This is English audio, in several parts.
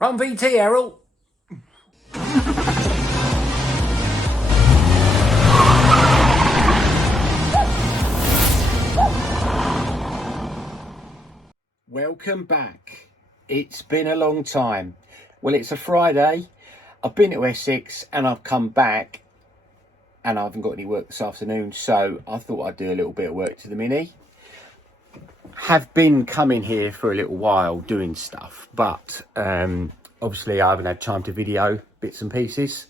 Run VT, Errol. Welcome back. It's been a long time. Well, it's a Friday. I've been to Essex and I've come back and I haven't got any work this afternoon, so I thought I'd do a little bit of work to the Mini. Have been coming here for a little while doing stuff, but obviously I haven't had time to video bits and pieces.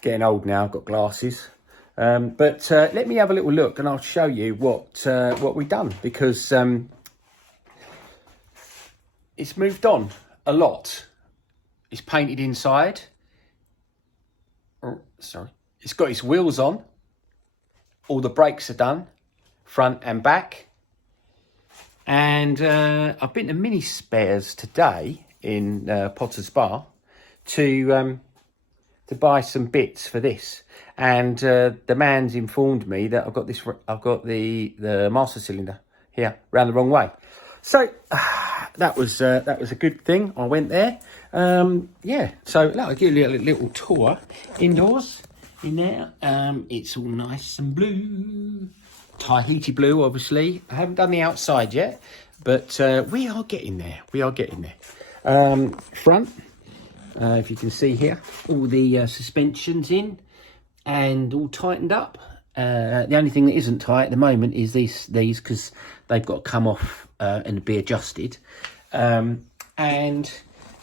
Getting old now, I've got glasses. But let me have a little look and I'll show you what we've done, because it's moved on a lot. It's painted inside. Oh, sorry. It's got its wheels on. All the brakes are done, front and back. And I've been to Mini Spares today in Potter's Bar to buy some bits for this. And the man's informed me that I've got the master cylinder here round the wrong way. So that was a good thing. I went there. Yeah. So I'll give you a little tour indoors in there. It's all nice and blue. Tahiti blue, obviously. I haven't done the outside yet, but we are getting there. Front, if you can see here, all the suspensions in and all tightened up. The only thing that isn't tight at the moment is these because they've got to come off and be adjusted. And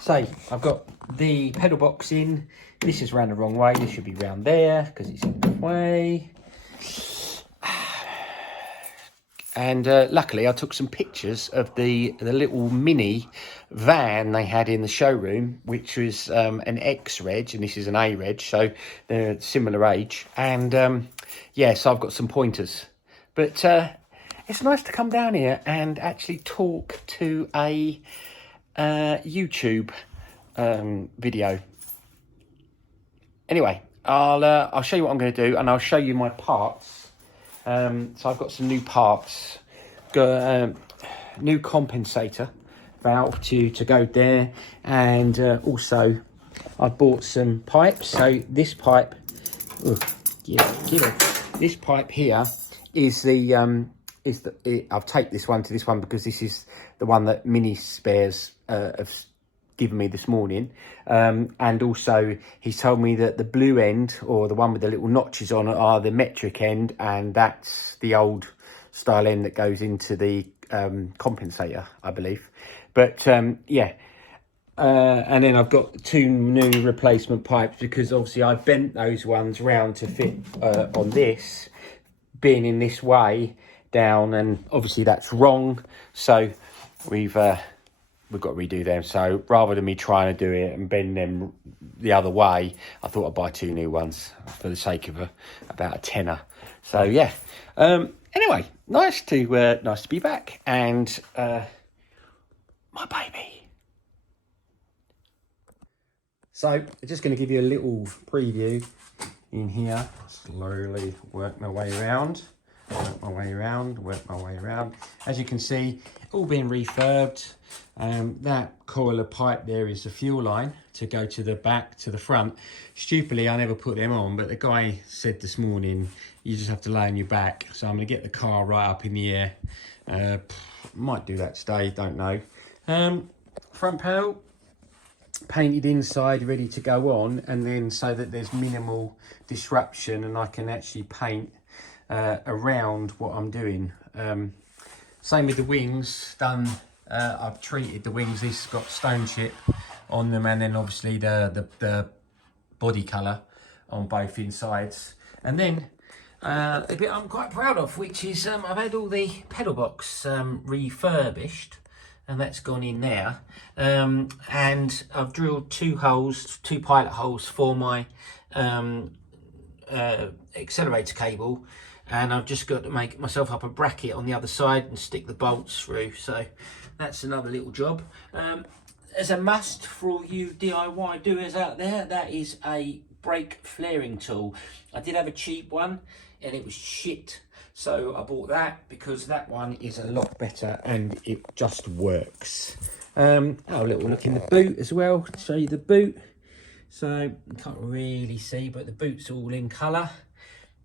say I've got the pedal box in. This is round the wrong way. This should be round there because it's in the way. And luckily I took some pictures of the little mini van they had in the showroom, which was an X reg and this is an A reg, so they're similar age. And yeah, so I've got some pointers. But it's nice to come down here and actually talk to a YouTube video. Anyway, I'll show you what I'm going to do, and I'll show you my parts. So I've got some new parts, got new compensator valve to go there, and also I bought some pipes. So this pipe, this pipe here is I've taken this one to this one because this is the one that Mini Spares have given me this morning, and also he's told me that the blue end, or the one with the little notches on it, are the metric end, and that's the old style end that goes into the compensator, I believe. But yeah, and then I've got two new replacement pipes because obviously I bent those ones round to fit on this, being in this way down, and obviously that's wrong, so we've got to redo them. So rather than me trying to do it and bend them the other way, I thought I'd buy two new ones for the sake of about a tenner. So yeah. Anyway, nice to be back, and my baby. So I'm just going to give you a little preview in here. Slowly work my way around. Work my way around. As you can see, all being refurbed. That coil of pipe there is the fuel line to go to the back, to the front. Stupidly, I never put them on, but the guy said this morning, you just have to lay on your back. So I'm going to get the car right up in the air. Might do that today, don't know. Front panel, painted inside, ready to go on, and then so that there's minimal disruption and I can actually paint around what I'm doing. Same with the wings, done. I've treated the wings. This has got stone chip on them, and then obviously the body colour on both insides. And then a bit I'm quite proud of, which is I've had all the pedal box refurbished, and that's gone in there. And I've drilled two pilot holes for my accelerator cable, and I've just got to make myself up a bracket on the other side and stick the bolts through. So that's another little job. As a must for all you DIY doers out there, that is a brake flaring tool. I did have a cheap one and it was shit, so I bought that because that one is a lot better and it just works. Have a little look in the boot as well, show you the boot. So you can't really see, but the boot's all in colour,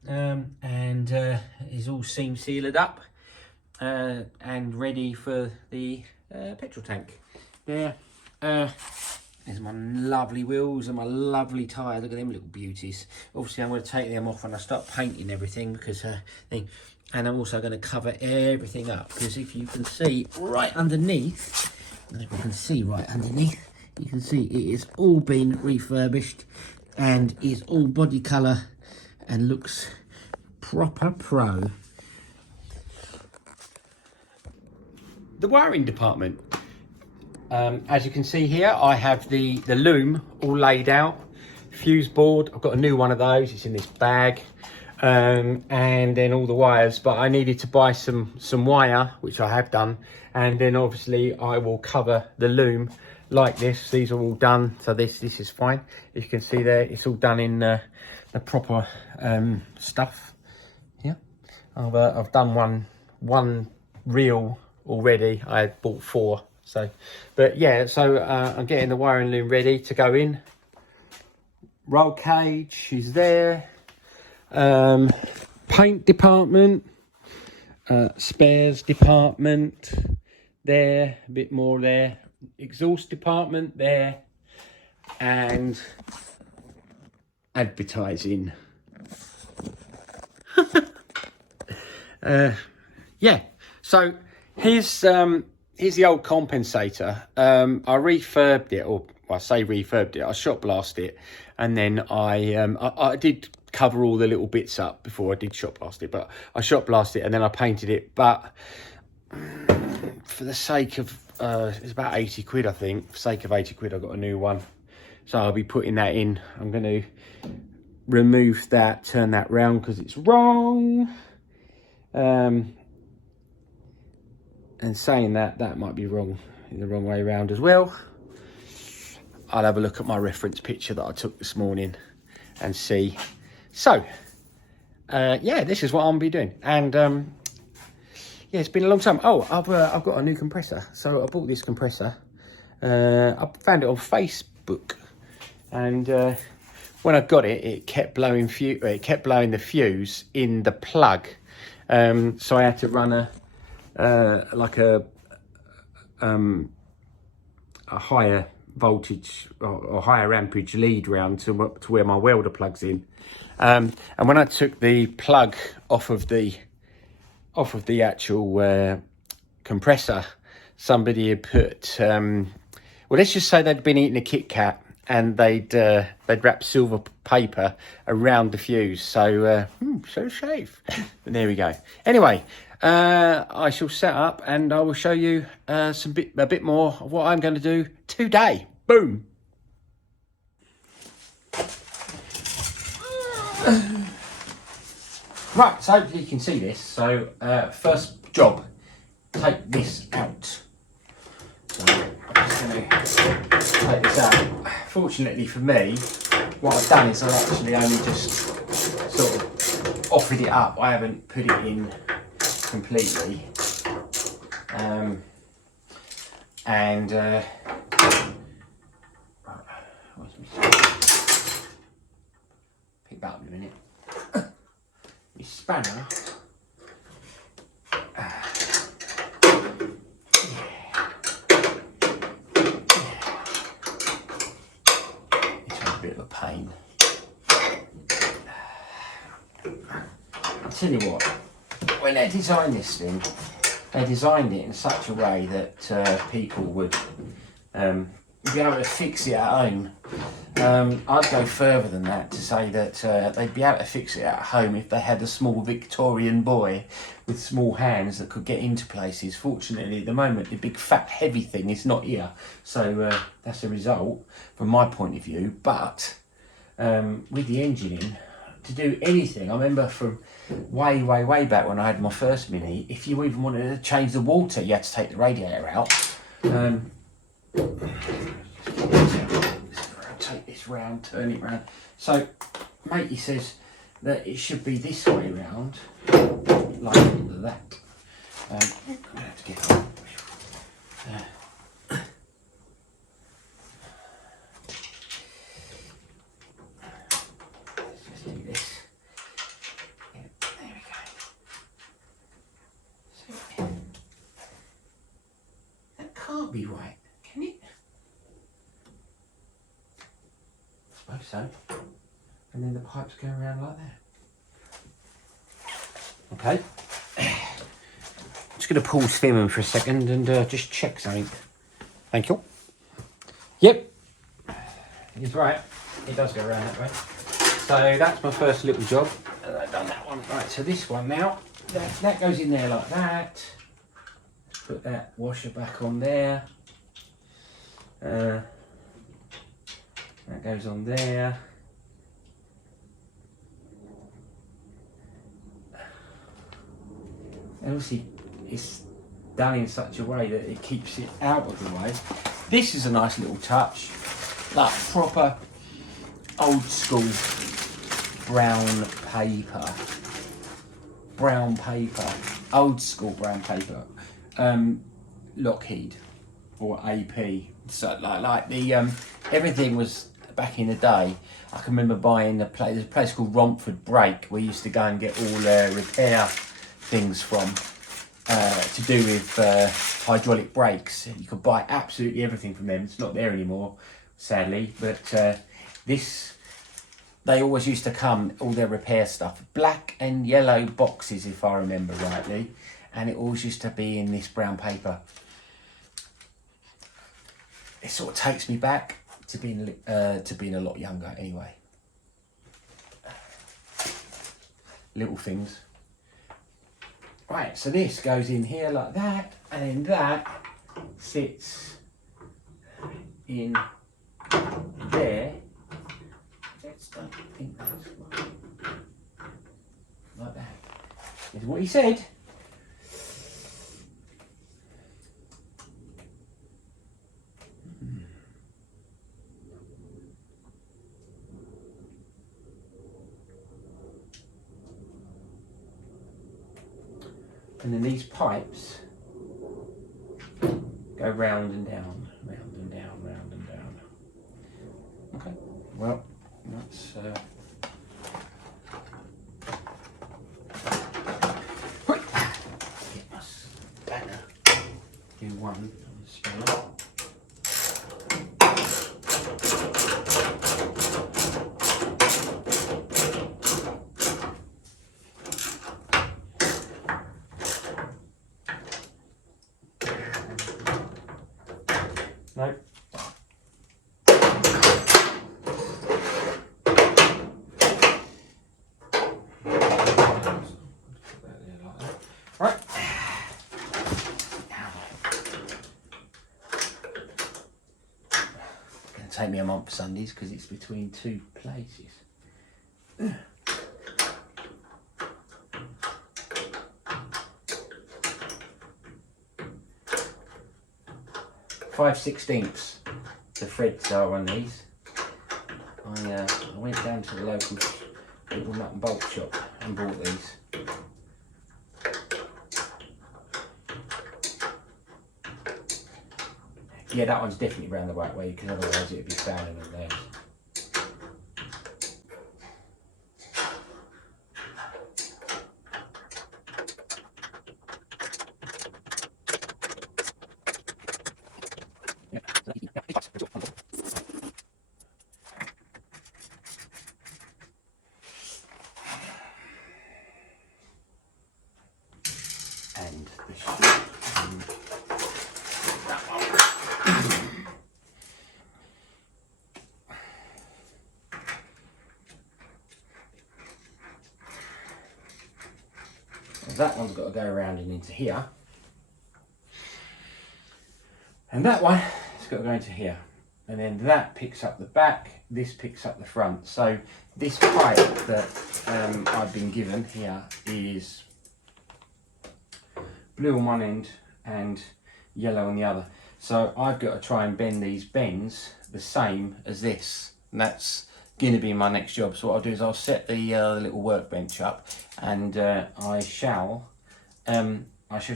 and is all seam sealed up, and ready for the petrol tank. There, there's my lovely wheels and my lovely tyre. Look at them little beauties. Obviously, I'm going to take them off when I start painting everything, because and I'm also going to cover everything up, because if you can see right underneath, as you can see right underneath, you can see it has all been refurbished and is all body colour and looks proper pro. The wiring department. As you can see here, I have the loom all laid out, fuse board. I've got a new one of those, it's in this bag, and then all the wires, but I needed to buy some wire, which I have done, and then obviously I will cover the loom like this. These are all done, so this is fine. As you can see there, it's all done in the proper stuff. Yeah, I've done one reel already. I had bought 4. So, but yeah, so I'm getting the wiring loom ready to go in. Roll cage is there. Paint department, spares department there, a bit more there. Exhaust department there, and advertising. Yeah, so here's the old compensator. I refurbed it, or I say refurbed it, I shot blasted it, and then I did cover all the little bits up before I did shot blast it, but I shot blasted it and then I painted it. But for the sake of it's about 80 quid, I think. For the sake of 80 quid, I got a new one, so I'll be putting that in. I'm going to remove that, turn that round because it's wrong. And saying that might be wrong, in the wrong way around as well. I'll have a look at my reference picture that I took this morning and see. So, yeah, this is what I'm be doing. And yeah, it's been a long time. Oh, I've got a new compressor. So I bought this compressor. I found it on Facebook, and when I got it, it kept blowing the fuse in the plug. So I had to run like a higher voltage or higher amperage lead round to where my welder plugs in, and when I took the plug off of the actual compressor, somebody had put well, let's just say they'd been eating a Kit Kat and they'd wrapped silver paper around the fuse, so so safe. But there we go. Anyway, I shall set up and I will show you a bit more of what I'm going to do today. Boom. Right, so hopefully you can see this. So first job, take this out. So I'm just going to take this out. Fortunately for me, what I've done is I've actually only just sort of offered it up. I haven't put it in completely, and pick that up in a minute. My spanner. It's a bit of a pain. I'll tell you what. When they designed this thing, they designed it in such a way that people would be able to fix it at home. I'd go further than that to say that they'd be able to fix it at home if they had a small Victorian boy with small hands that could get into places. Fortunately, at the moment, the big fat heavy thing is not here, so that's a result from my point of view. But with the engine in, to do anything, I remember from way back when I had my first Mini, if you even wanted to change the water, you had to take the radiator out. Take this round, turn it round. So matey says that it should be this way round, like that. I'm gonna have to get not be right, can it? I suppose so. And then the pipes go around like that. Okay. Just going to pause filming for a second and just check something. Thank you. Yep. He's right. It does go around that way. So that's my first little job. And I've done that one. Right, so this one now, that goes in there like that. Let's put that washer back on there. That goes on there. And obviously it's done in such a way that it keeps it out of the way. This is a nice little touch, like proper old school brown paper, old school brown paper, Lockheed or AP. So like the everything was back in the day. I can remember buying there's a place called Romford Brake where we used to go and get all their repair things from, to do with hydraulic brakes. You could buy absolutely everything from them. It's not there anymore, sadly, but they always used to come, all their repair stuff, black and yellow boxes if I remember rightly, and it always used to be in this brown paper. It sort of takes me back to being a lot younger anyway. Little things. Right, so this goes in here like that, and then that sits in there. Don't think that's right. Like that. Is what he said. And then these pipes go round and down, round and down, round and down. Okay, well, that's get my spanner. Do one on the spanner. No. Right. It's going to take me a month for Sundays because it's between two places. 5/16 the threads are on these. I went down to the local little nut and bolt shop and bought these. Yeah, that one's definitely round the right way because otherwise it'd be fouling on theirs. And the sheet and that one. That one's got to go around and into here. And that one has got to go into here. And then that picks up the back, this picks up the front. So this pipe that I've been given here is blue on one end and yellow on the other. So I've got to try and bend these bends the same as this. And that's going to be my next job. So what I'll do is I'll set the little workbench up and I shall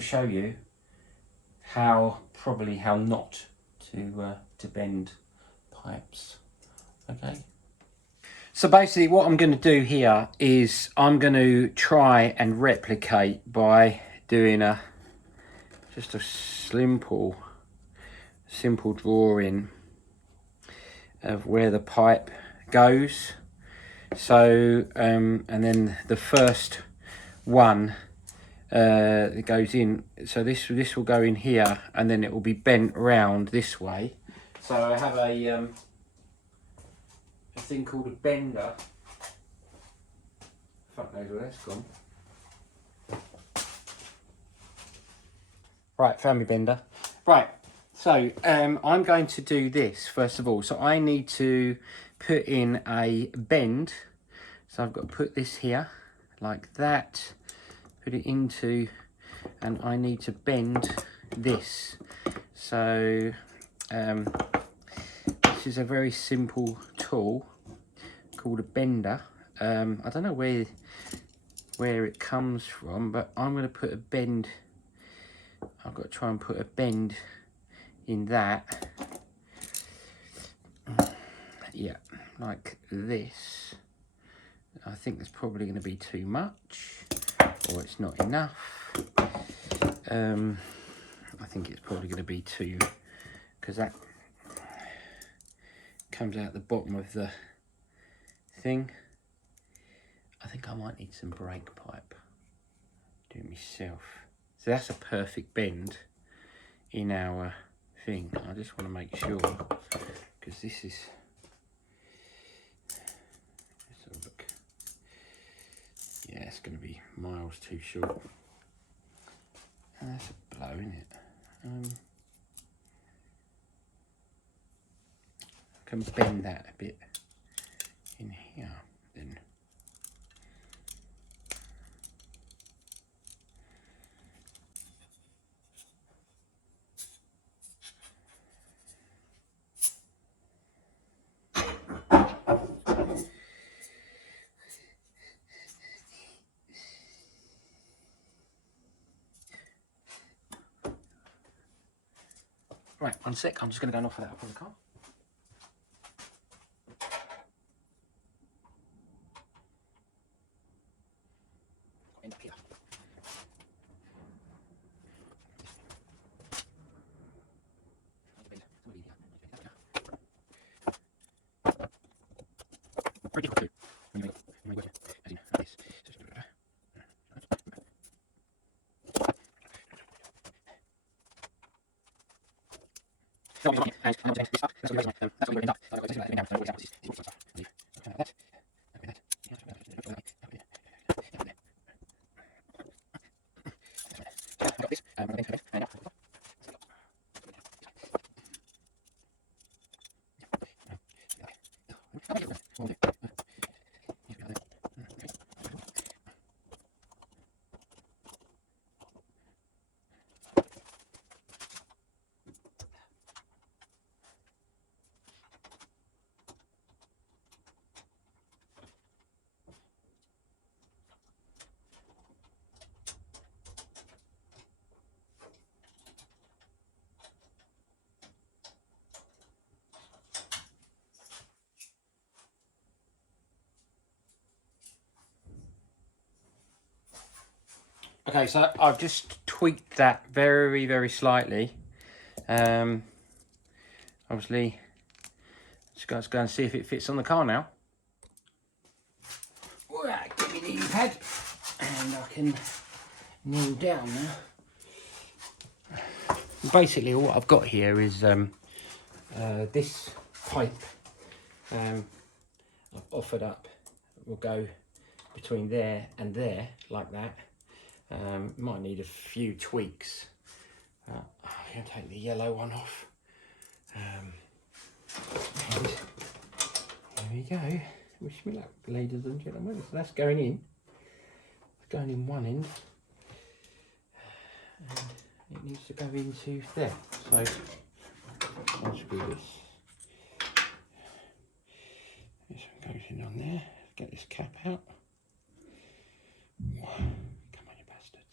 show you how not to bend pipes. Okay. So basically what I'm going to do here is I'm going to try and replicate by doing just a simple simple drawing of where the pipe goes. So and then the first one it goes in, so this will go in here, and then it will be bent round this way. So I have a thing called a bender. Fuck knows where that's gone. Right, family bender. Right, so I'm going to do this first of all. So I need to put in a bend. So I've got to put this here like that, put it into, and I need to bend this. So this is a very simple tool called a bender. I don't know where it comes from, but I'm going to put a bend. I've got to try and put a bend in that. Yeah, like this. I think there's probably going to be too much, or it's not enough. I think it's probably going to be too, because that comes out the bottom of the thing. I think I might need some brake pipe. Do it myself. So that's a perfect bend in our thing. I just want to make sure, because this is, let's have a look. Yeah, it's going to be miles too short. And that's a blow, isn't it? I can bend that a bit in here then. Right, 1 sec, I'm just going to go and offer that up on the car. End up here. Pretty difficult when you make it, as in this. So I'm and I'm going to this up. That's what we're end up. So I've got to let it down. So what happens is like that. I've got this. I'm going to bend and up. Okay, so I've just tweaked that very, very slightly. Obviously, just got to go and see if it fits on the car now. Right, give me the E-pad, and I can kneel down now. Basically, what I've got here is this pipe. I've offered up. Will go between there and there, like that. Might need a few tweaks. I'm going to take the yellow one off. And there we go. Wish me luck, ladies and gentlemen. So that's going in. It's going in one end. And it needs to go into there. So I'll screw this. This one goes in on there. Get this cap out. Come on, you bastards.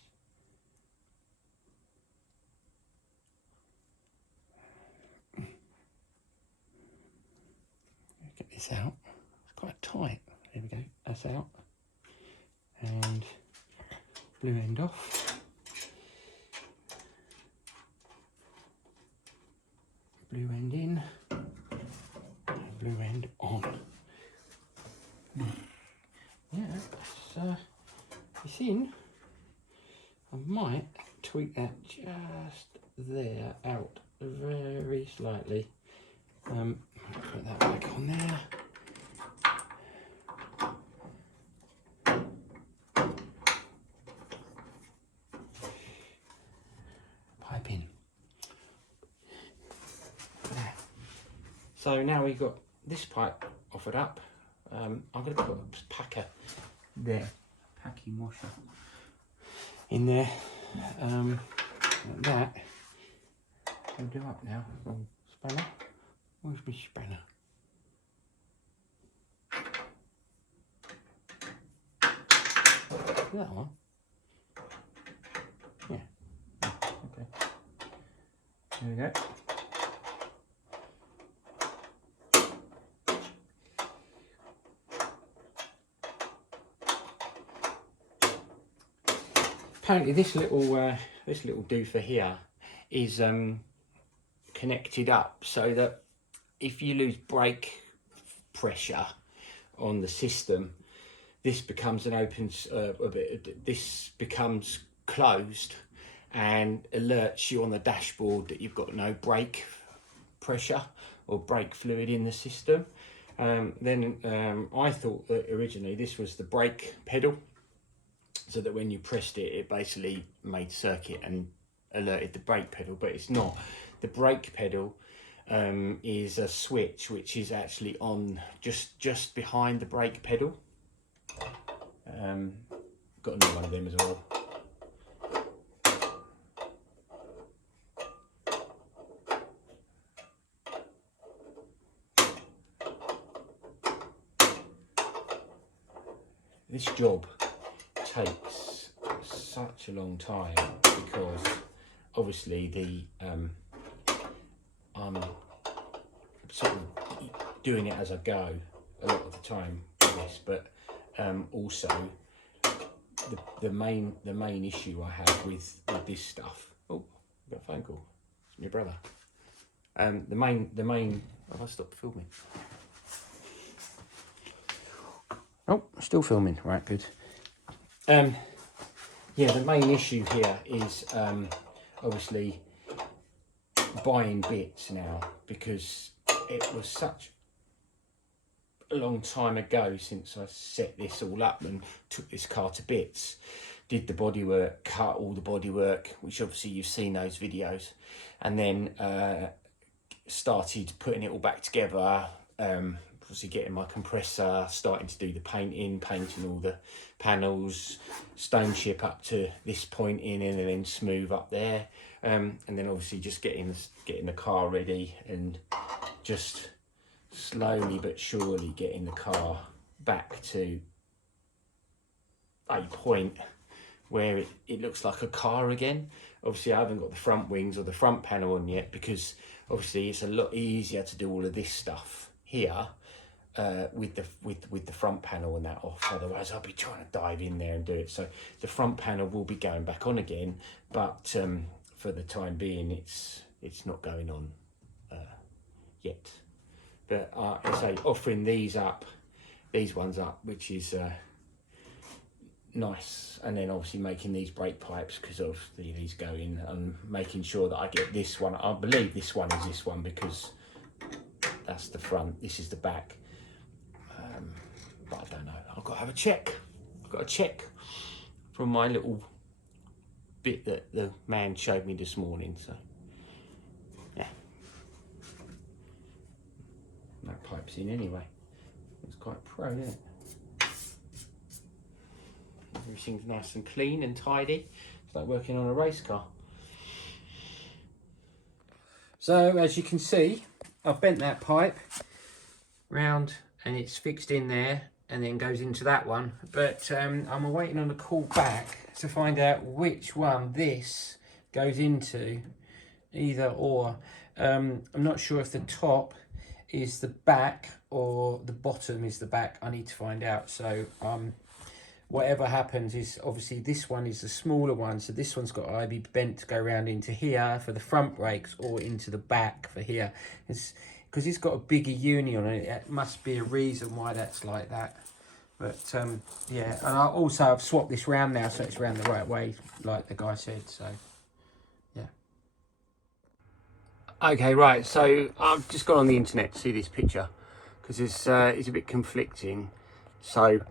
Get this out. It's quite tight. There we go. That's out. And blue end off. blue end in, blue end on. Yeah, it's in. I might tweak that just there out very slightly. Put that back on there. Pipe in. There. So now we've got this pipe offered up. I'm going to put a packer there, packing washer in there. Like that. I'll do up now. Spanner. Where's my spanner? That one. Yeah. Okay. There we go. Apparently this little doofer here is connected up so that if you lose brake pressure on the system, this becomes an open this becomes closed and alerts you on the dashboard that you've got no brake pressure or brake fluid in the system. Then I thought that originally this was the brake pedal, so that when you pressed it, it basically made circuit and alerted the brake pedal, but it's not. The brake pedal is a switch which is actually on just behind the brake pedal. Got another one of them as well. This job takes such a long time because obviously the I'm sort of doing it as I go a lot of the time with this, but also the main issue I have with this stuff. Oh, I've got a phone call. It's my brother. The main. Have I stopped filming? Oh, still filming. Right, good. Yeah, the main issue here is obviously buying bits now, because it was such a long time ago since I set this all up and took this car to bits, did the bodywork, cut all the bodywork, which obviously you've seen those videos, and then started putting it all back together, obviously getting my compressor, starting to do the painting all the panels, stone chip up to this point in and then smooth up there, and then obviously just getting the car ready and just slowly but surely getting the car back to a point where it looks like a car again. Obviously I haven't got the front wings or the front panel on yet, because obviously it's a lot easier to do all of this stuff here with the front panel and that off. Otherwise I'll be trying to dive in there and do it. So the front panel will be going back on again, but for the time being it's not going on yet. But I say offering these ones up, which is nice, and then obviously making these brake pipes, because obviously these go in, and making sure that I get this one. I believe this one is this one, because that's the front, this is the back, but I don't know. I've got to have a check. I've got to check from my little bit that the man showed me this morning. So yeah, that pipe's in anyway. It's quite pro, isn't it? Everything's nice and clean and tidy. It's like working on a race car. So as you can see, I've bent that pipe round and it's fixed in there and then goes into that one. But I'm waiting on a call back to find out which one this goes into, either or. I'm not sure if the top is the back or the bottom is the back. I need to find out. So whatever happens is obviously this one is the smaller one, so this one's got to either be bent to go around into here for the front brakes or into the back for here. It's because it's got a bigger uni on it. It must be a reason why that's like that. But yeah, and I've swapped this round now, so it's round the right way, like the guy said. So yeah. Okay, right. So I've just gone on the internet to see this picture because it's a bit conflicting. So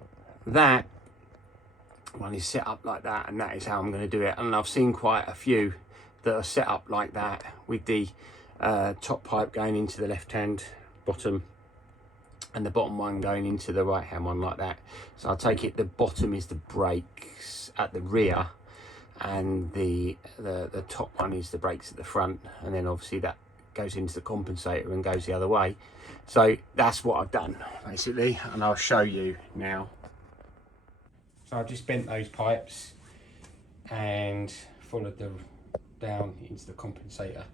that one is set up like that, and that is how I'm going to do it. And I've seen quite a few that are set up like that with the top pipe going into the left hand bottom and the bottom one going into the right hand one like that. So I take it the bottom is the brakes at the rear, and the top one is the brakes at the front, and then obviously that goes into the compensator and goes the other way. So that's what I've done basically, and I'll show you now. So I've just bent those pipes and followed them down into the compensator,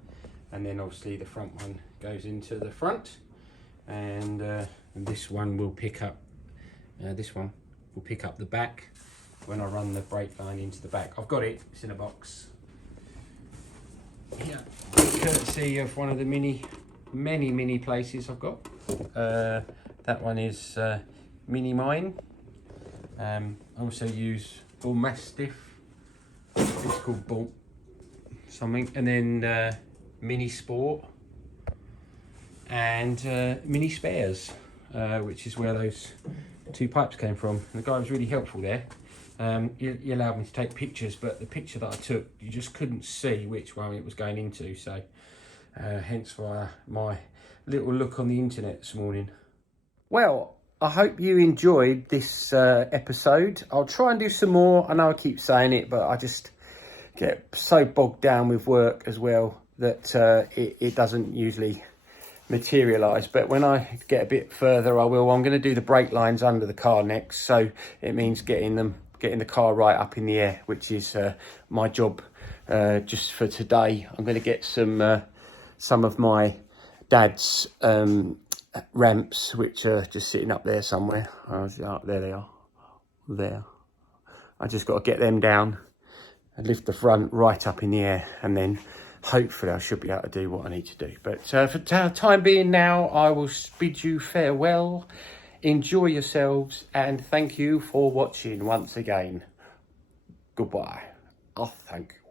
and then obviously the front one goes into the front, and this one will pick up the back when I run the brake line into the back. I've got it, it's in a box. Yeah, courtesy of one of the many places I've got. That one is Mini Mine. I also use Bull Mastiff. It's called Bull something, and then Mini Sport and Mini Spares, which is where those two pipes came from. And the guy was really helpful there. He allowed me to take pictures, but the picture that I took, you just couldn't see which one it was going into. So hence why my little look on the internet this morning. Well, I hope you enjoyed this episode. I'll try and do some more. I know I keep saying it, but I just get so bogged down with work as well that it doesn't usually materialise. But when I get a bit further, I will. I'm going to do the brake lines under the car next, so it means getting the car right up in the air, which is my job just for today. I'm going to get some of my dad's ramps, which are just sitting up there somewhere. There they are. There. I just got to get them down and lift the front right up in the air, and then hopefully I should be able to do what I need to do. But for the time being now, I will bid you farewell. Enjoy yourselves, and thank you for watching once again. Goodbye. Oh, thank you.